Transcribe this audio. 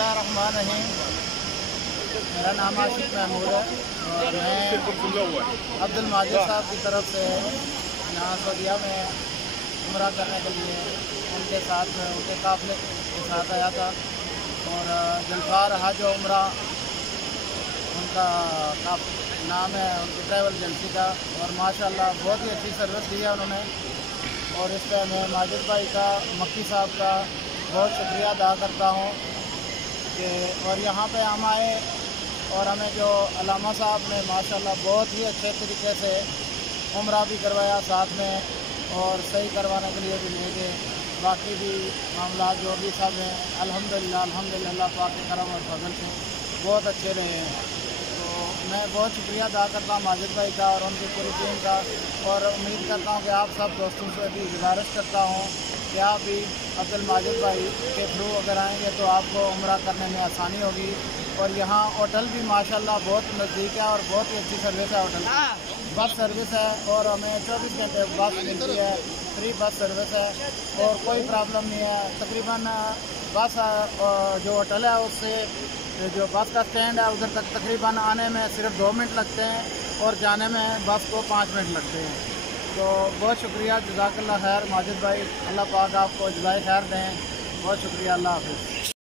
बिस्मिल्लाहिर्रहमानिर्रहीम। मेरा नाम आशिक महमूद है और मैं अब्दुल माजिद साहब की तरफ से यहाँ सऊदीया में उम्रा करने के लिए उनके साथ उनके काफ़िले के साथ आया था और जलफार हज उम्रा उनका नाम है, उनकी ट्रैवल एजेंसी का। और माशाल्लाह बहुत ही अच्छी सर्विस दी है उन्होंने। और इस पर मैं माजिद भाई का, मक्की साहब का बहुत शुक्रिया अदा करता हूँ कि और यहाँ पे हम आए और हमें जो अलामा साहब ने माशाल्लाह बहुत ही अच्छे तरीके से उम्रा भी करवाया साथ में, और सही करवाने के लिए भी ले गए। बाकी भी मामला जो भी सब हैं अल्हम्दुलिल्लाह पाक के करम और फजल से बहुत अच्छे रहे हैं। तो मैं बहुत शुक्रिया अदा करता हूँ माजिद भाई का और उनकी पूरी टीम का। और उम्मीद करता हूँ कि आप सब दोस्तों से भी गुजारिश करता हूँ कि आप भी अब्दुल माजिद भाई के थ्रू अगर आएंगे तो आपको उम्रा करने में आसानी होगी। और यहाँ होटल भी माशाल्लाह बहुत नज़दीक है और बहुत ही अच्छी सर्विस है। होटल बस सर्विस है और हमें 24 घंटे बस मिलती है, फ्री बस सर्विस है और कोई प्रॉब्लम नहीं है। तकरीबन बस जो होटल है उससे जो बस का स्टैंड है उधर तक तकरीबन आने में सिर्फ 2 मिनट लगते हैं और जाने में बस को 5 मिनट लगते हैं। तो बहुत शुक्रिया, जज़ाकल्लाह खैर माजिद भाई, अल्लाह पाक आपको जज़ाए खैर दें। बहुत शुक्रिया, अल्लाह हाफ़िज़।